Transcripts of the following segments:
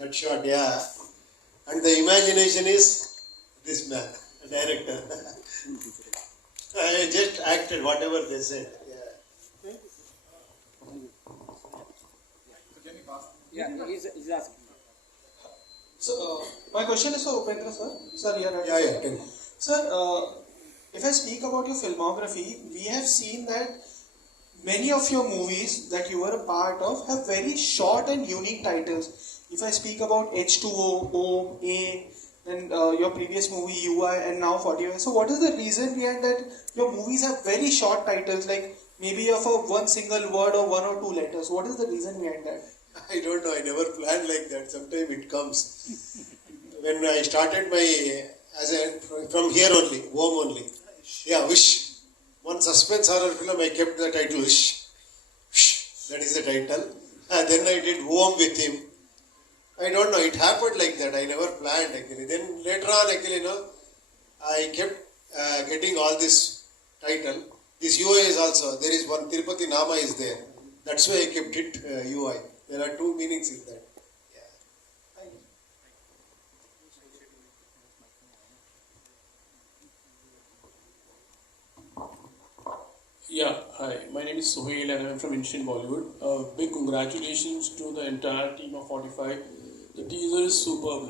That shot, yeah. And the imagination is this man, a director. I just acted whatever they said. Yeah. Yeah, he's asking. So, my question is for Upendra sir. Sir, here I Yeah, tell me. Sir, if I speak about your filmography, we have seen that many of your movies that you were a part of have very short and unique titles. If I speak about H2O, O, A, then your previous movie UI and now 40. So what is the reason behind that your movies have very short titles, like maybe of a one single word or one or two letters? What is the reason behind that? I don't know, I never planned like that. Sometimes it comes. When I started from here only, home only. Yeah, Wish. One suspense horror film, I kept the title Wish. Wish. That is the title. And then I did Home with him. I don't know, it happened like that. I never planned actually. Then later on, actually, I kept getting all this title. This UI is also, there is one Tirupati Nama is there. That's why I kept it UI. There are two meanings in that. Yeah, hi. My name is Sohail and I'm from Indian Bollywood. Big congratulations to the entire team of 45. The teaser is superb,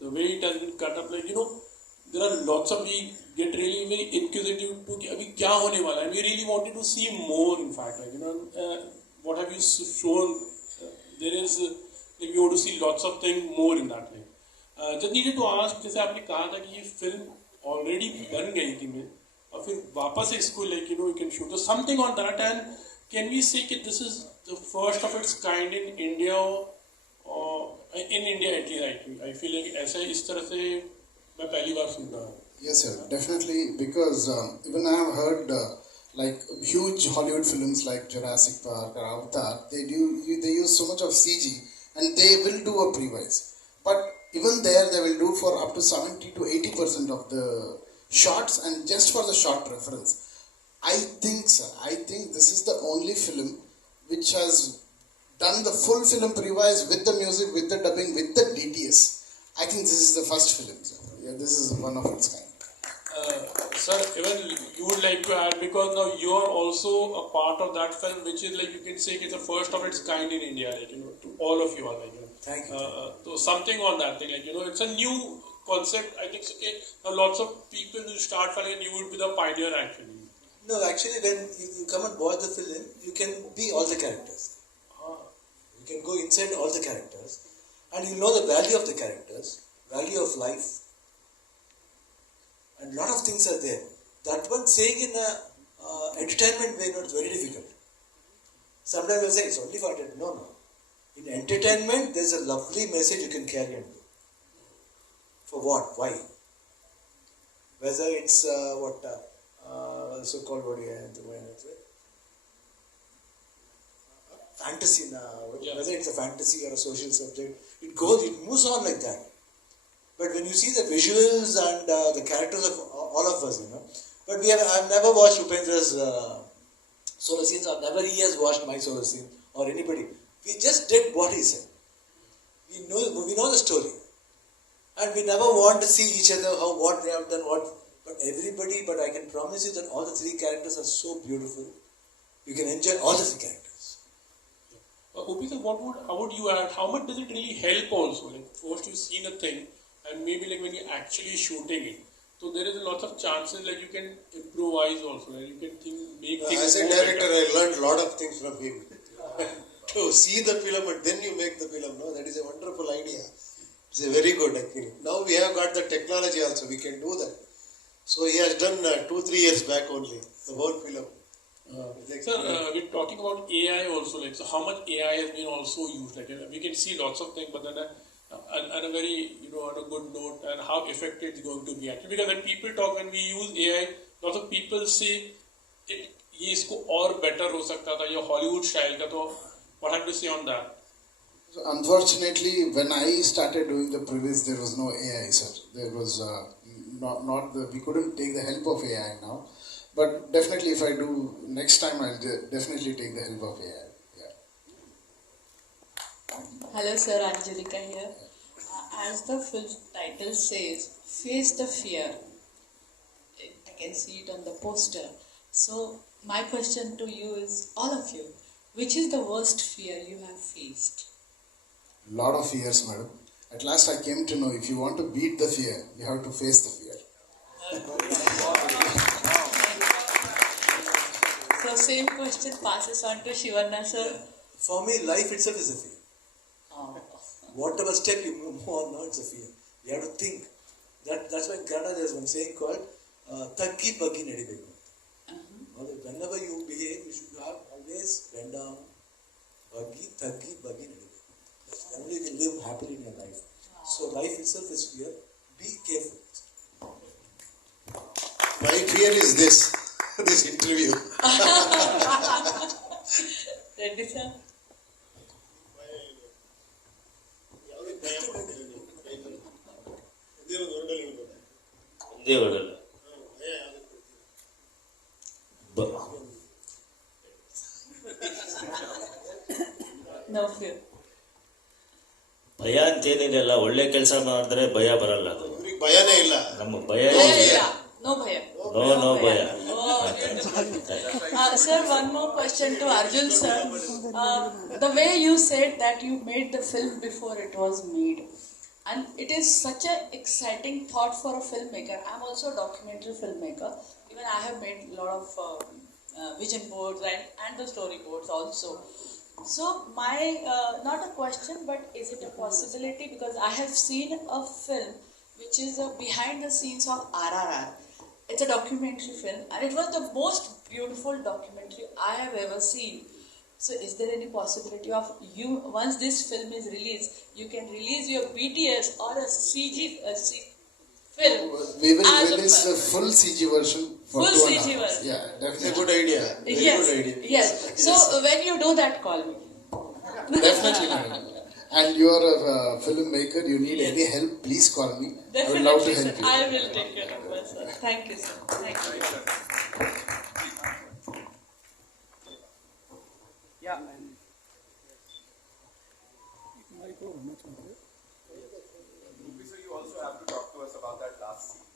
the way it has been cut up, there are lots of, we get really very inquisitive to abhi kya hone wala, and we really wanted to see more. In fact, what have you shown? There is, we want to see lots of things more in that way. Just needed to ask, जैसे आपने कहा था कि ये film already बन गई थी में, और फिर वापस इसको you can shoot. So something on that, and can we say that this is the first of its kind in India, or in India at least? I feel like ऐसा इस तरह से मैं पहली बार सुन रहा हूँ. Yes, sir, definitely, because even I have heard like huge Hollywood films like Jurassic Park or Avatar, they use so much of CG, and they will do a pre-wise. But even there, they will do for up to 70 to 80% of the shots, and just for the shot reference. I think, sir, this is the only film which has done the full film pre-wise with the music, with the dubbing, with the DTS. I think this is the first film, sir. Yeah, this is one of its kind. Sir, even you would like to add, because now you are also a part of that film, which is you can say it's the first of its kind in India, to all of you are Thank you. So something on that thing, it's a new concept. I think lots of people will start following, and you would be the pioneer actually. No, actually, when you come and watch the film, you can be all the characters. You can go inside all the characters, and you know the value of the characters, value of life, and a lot of things are there. That one saying in a entertainment way, it's very difficult. Sometimes we'll say it's only for entertainment. No. In entertainment, there's a lovely message you can carry on. For what? Why? Whether it's so-called fantasy now, whether it's a fantasy or a social subject, it moves on like that. But when you see the visuals and the characters of all of us, but I've never watched Upendra's solo scenes, or never he has watched my solo scene, or anybody. We just did what he said. We know the story. And we never want to see each other, what they have done, but I can promise you that all the three characters are so beautiful. You can enjoy all the three characters. Opi sir, how would you add, how much does it really help also? First you've seen a thing, and maybe when you're actually shooting it, so there is a lot of chances you can improvise also, you can make things as a director, I learned a lot of things from him. To see the film and then you make the film, that is a wonderful idea. It's a very good actually. Now we have got the technology also, we can do that. So he has done 2-3 years back only, the whole film. Sir, we're talking about AI also, so how much AI has been also used? We can see lots of things, but then on a very, on a good note, and how effective it's going to be actually. Because when people talk, when we use AI, lots of people say, ये इसको और better हो सकता था, ये Hollywood style का, तो what have you to say on that? So unfortunately, when I started doing the previous, there was no AI, sir. There was we couldn't take the help of AI now. But definitely, if I do next time, I'll definitely take the help of AI. Yeah. Hello, sir. Angelika here. As the film title says, face the fear. I can see it on the poster. So, my question to you is, all of you, which is the worst fear you have faced? Lot of fears, madam. At last I came to know if you want to beat the fear, you have to face the fear. So, same question passes on to Shivarna, sir. For me, life itself is a fear. Oh. Whatever step you move on, now it's a fear. You have to think. That's why in Kannada there's one saying called Taggi Baggi Nadibeku. Whenever you behave, you should have always bend down, Taggi Baggi Nadibeku. Only you can live happily in your life. So life itself is fear. Be careful. My fear is this interview. Ready, sir? ಒಂದೇ ವರ್ಡಲ್ಲ No fear. ಭಯ ಅಂತೇನಿರಲ್ಲ, ಒಳ್ಳೆ ಕೆಲಸ ಮಾಡಿದ್ರೆ ಭಯ ಬರಲ್ಲ. ಅದು ಇವ್ರಿಗೆ ಭಯನೇ ಇಲ್ಲ. ನಮ್ಮ ಭಯ No bhaya. ನೋ ಭಯ. Sir, one more question to Arjun sir. The way you said that you made the film before it was made, and it is such an exciting thought for a filmmaker. I'm also a documentary filmmaker. Even I have made a lot of vision boards and the storyboards also. So my not a question, but is it a possibility? Because I have seen a film which is behind the scenes of RRR. It's a documentary film, and it was the most beautiful documentary I have ever seen. So, is there any possibility of you, once this film is released, you can release your BTS or a CG film? We will as release a the full CG version for Full 2.5 CG hours. version. Yeah, It's a definitely. good idea. Very Yes, good idea. yes. So, when you do that, call me. Definitely, madam. And you are a filmmaker, you need any help, please call me. I would love to Definitely, help sir. you. I will take care of myself. Thank you, sir. Thank you. So you also have to talk to us about that last scene,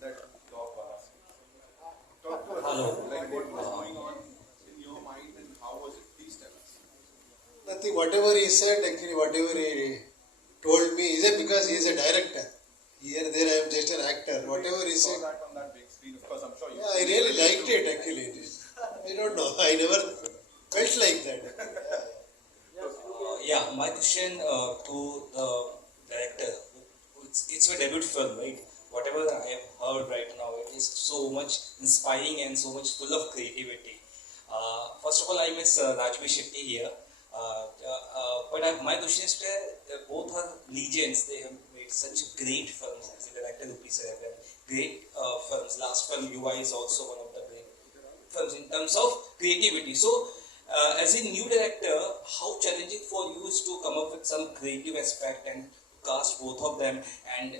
that dog wala scene. Talk to us like what was going on in your mind and how was it? Please tell us. Nothing. Whatever he said, actually, whatever he told me, is it because he is a director? Here, there, I am just an actor. Whatever he You saw said, that on that big screen, of course. I'm sure you. yeah, I really liked it. Actually, I don't know. I never felt like that. Yeah, my question to the director, it's your debut film, right? Whatever I have heard right now, it is so much inspiring and so much full of creativity. First of all, I miss Rajbshetty here. But my question is, both are legends. They have made such great films. As a director, Surabhi Saloni, great films. Last film, UI, is also one of the great films in terms of creativity. So, as a new director, how challenging for you is to come up with some creative aspect and cast both of them and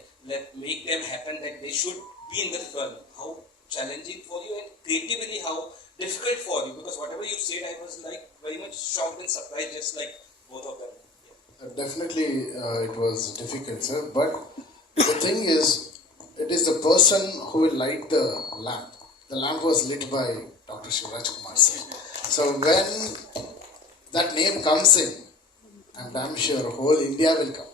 make them happen that they should be in the film? How challenging for you, and creatively how difficult for you? Because whatever you said, I was like very much shocked and surprised, just like both of them. Definitely it was difficult, sir. But the thing is, it is the person who will light the lamp. The lamp was lit by Dr. Shivarajkumar sir. So when that name comes in, I'm damn sure whole India will come.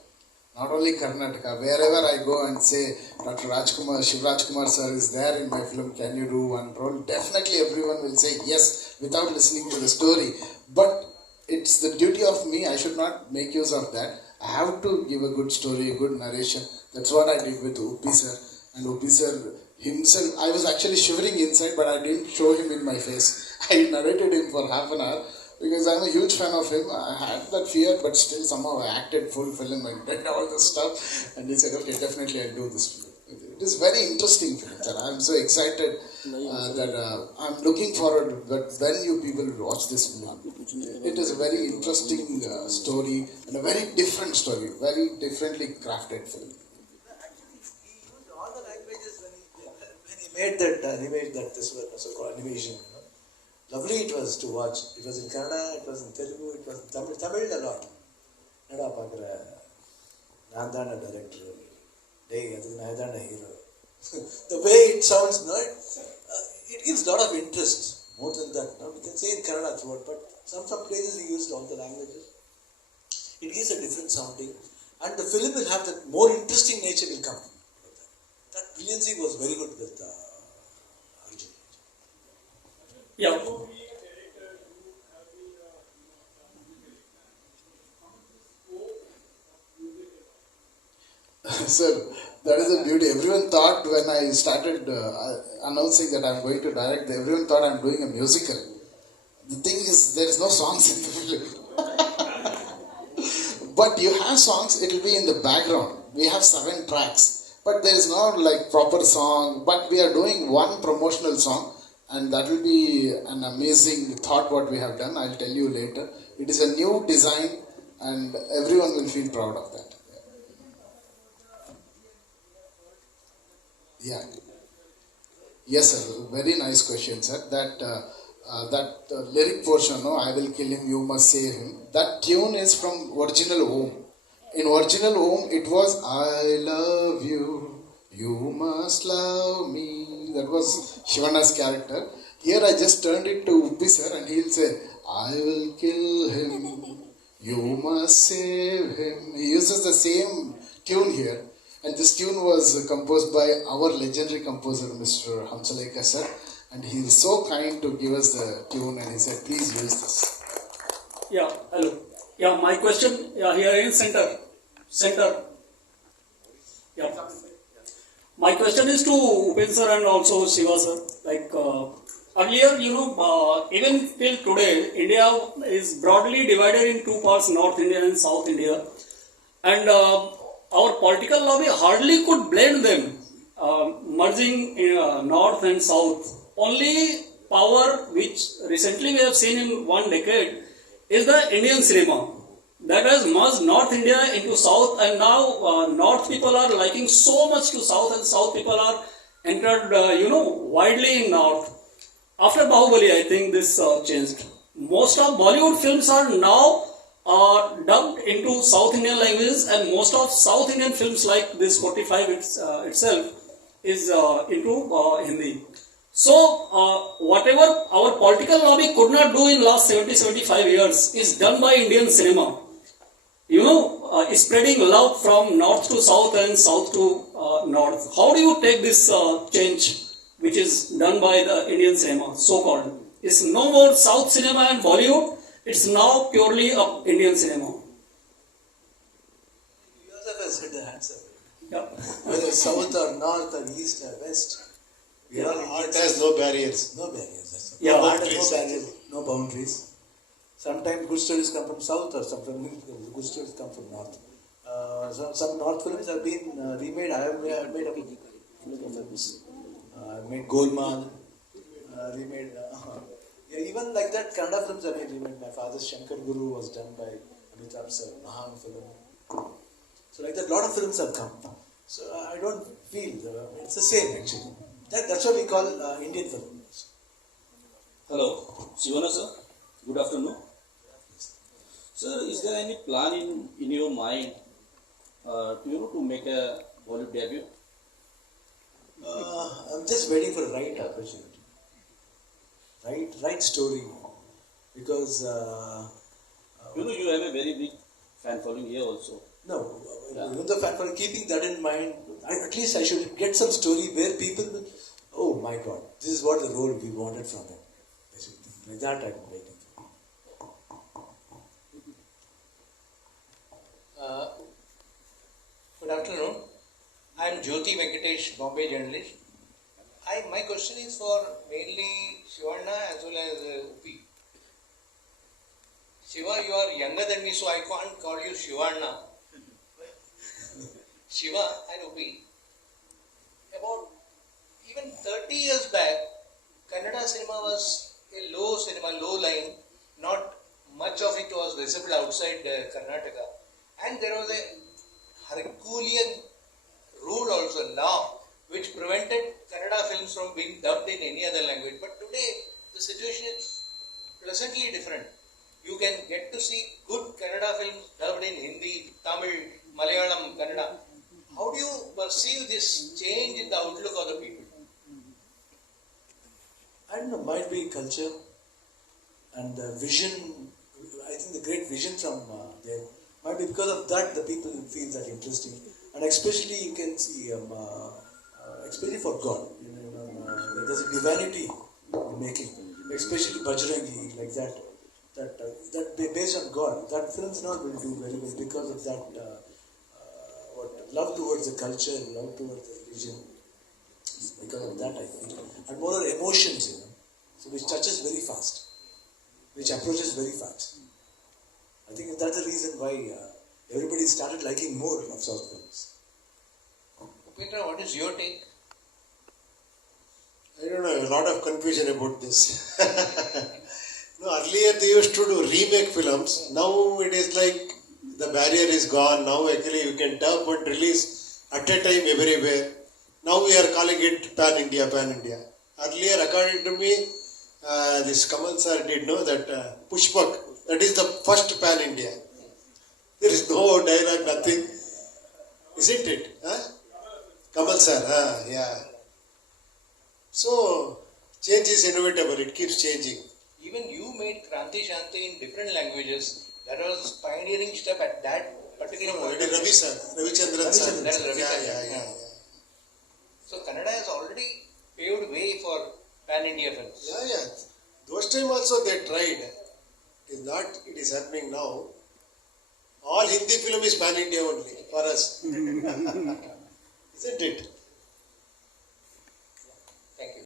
Not only Karnataka, wherever I go and say Dr. Shivarajkumar sir is there in my film, can you do one role? Definitely everyone will say yes without listening to the story. But it's the duty of me, I should not make use of that. I have to give a good story, a good narration. That's what I did with Upi sir. And Upi sir himself, I was actually shivering inside, but I didn't show him in my face. I narrated him for half an hour because I'm a huge fan of him. I had that fear, but still somehow I acted full film and did all the stuff. And he said, okay, definitely I'll do this film. It is very interesting film, sir. I'm so excited that I'm looking forward that when you people watch this film. It is a very interesting story and a very different story, very differently crafted film. He used all the languages when he made that this so-called animation. You know? Lovely it was to watch. It was in Kannada, it was in Telugu, it was in Tamil a lot. என்னடா பார்க்குற நான் தானே director, டேய் அதுக்கு நான் தானே hero. The way it sounds, no, it gives a lot of interest. More than that, no, we can say in Kannada throughout, but some places we use all the languages. It gives a different sounding, and the film will have that more interesting nature will come. That brilliancy was very good with Arjun. Yeah. Sir, that is the beauty. Everyone thought when I started announcing that I'm going to direct, everyone thought I'm doing a musical. The thing is, there is no songs in the film. But you have songs, it will be in the background. We have 7 tracks, but there is no like proper song. But we are doing one promotional song, and that will be an amazing thought what we have done. I'll tell you later. It is a new design, and everyone will feel proud of that. Yeah. Yes, sir. Very nice question, sir. That lyric portion, no, I will kill him, you must save him. That tune is from original Om. In original Om, it was I love you, you must love me. That was Shivana's character. Here I just turned it to Uppi sir, and he'll say, I will kill him, you must save him. He uses the same tune here. And this tune was composed by our legendary composer, Mr. Hamsalekha sir. And he was so kind to give us the tune, and he said, please use this. Yeah, hello. Yeah, my question, here in center. Yeah. My question is to Upen sir and also Shiva sir. Like earlier, even till today, India is broadly divided in 2 parts, North India and South India. And our political lobby hardly could blend them, merging North and South. Only power which recently we have seen in 1 decade is the Indian cinema. That has merged North India into South, and now North people are liking so much to South, and South people are entered, widely in North. After Bahubali, I think this changed. Most of Bollywood films are now dubbed into South Indian languages, and most of South Indian films like this 45 itself is into Hindi. So, whatever our political lobby could not do in last 70-75 years is done by Indian cinema. Is spreading love from north to south and south to north. How do you take this change which is done by the Indian cinema, so-called? It's no more South cinema and Bollywood, it's now purely of Indian cinema. You yourself have said the answer. Yeah. Whether south or north or east or west, we are all Art has no barriers. no barriers. That's all. Yeah. Art has no barriers, no boundaries. Sometimes good stories come from south, or sometimes good stories come from north. Some north films have been remade. I have made a film of films. I made Golmaal, remade. Yeah, even like that, Kannada films have been remade. My father's Shankar Guru was done by Amitabh sir, Mahan film. So like that, a lot of films have come. So I don't feel it's the same actually. That's what we call Indian films. Hello, Shivana sir. Good afternoon. Sir, is there any plan in your mind to make a Bollywood debut? I'm just waiting for the right opportunity, right story, because You have a very big fan following here also. no, even the fact for keeping that in mind, at least I should get some story where people will, oh my God, this is what the role we wanted from him. Like that I'm waiting. Good afternoon. I am Jyoti Venkatesh, Bombay journalist. My question is for mainly Shivanna as well as Upi. Shiva, you are younger than me, so I can't call you Shivanna. Shiva and Upi. About even 30 years back, Kannada cinema was a low cinema, low line. Not much of it was visible outside Karnataka. And there was a Herculean rule also, law, which prevented Kannada films from being dubbed in any other language. But today, the situation is pleasantly different. you can get to see good Kannada films dubbed in Hindi, Tamil, Malayalam, Kannada. How do you perceive this change in the outlook of the people? I don't know, might be culture and the vision. I think the great vision from there might be because of that the people feel that interesting, and especially you can see, especially for God, there's a divinity in making, especially Bajrangi like that. That based on God, that films not will do very well because of that. Love towards the culture, love towards the religion. Because of that, I think, and more emotions, so which touches very fast, which approaches very fast. I think that's the reason why everybody started liking more of South films. Peter, what is your take? I don't know, a lot of confusion about this. No, earlier they used to do remake films. Now it is like the barrier is gone. Now actually you can dub and release at a time everywhere. Now we are calling it Pan India, Pan India. Earlier, according to me, this Kamal sir did know that Pushpak, that is the first Pan India. There is no dialogue, nothing. Isn't it? Huh? Kamal sir, yeah. So, change is inevitable, it keeps changing. Even you made Kranti Shanti in different languages. That was pioneering step at that particular No, point. it is Ravi sir, Ravichandran sir. That is Ravi sir. Yeah. So Kannada has already paved way for pan-India films. Yeah. Those time also they tried. It is happening now. All Hindi film is pan-India only for us. Isn't it?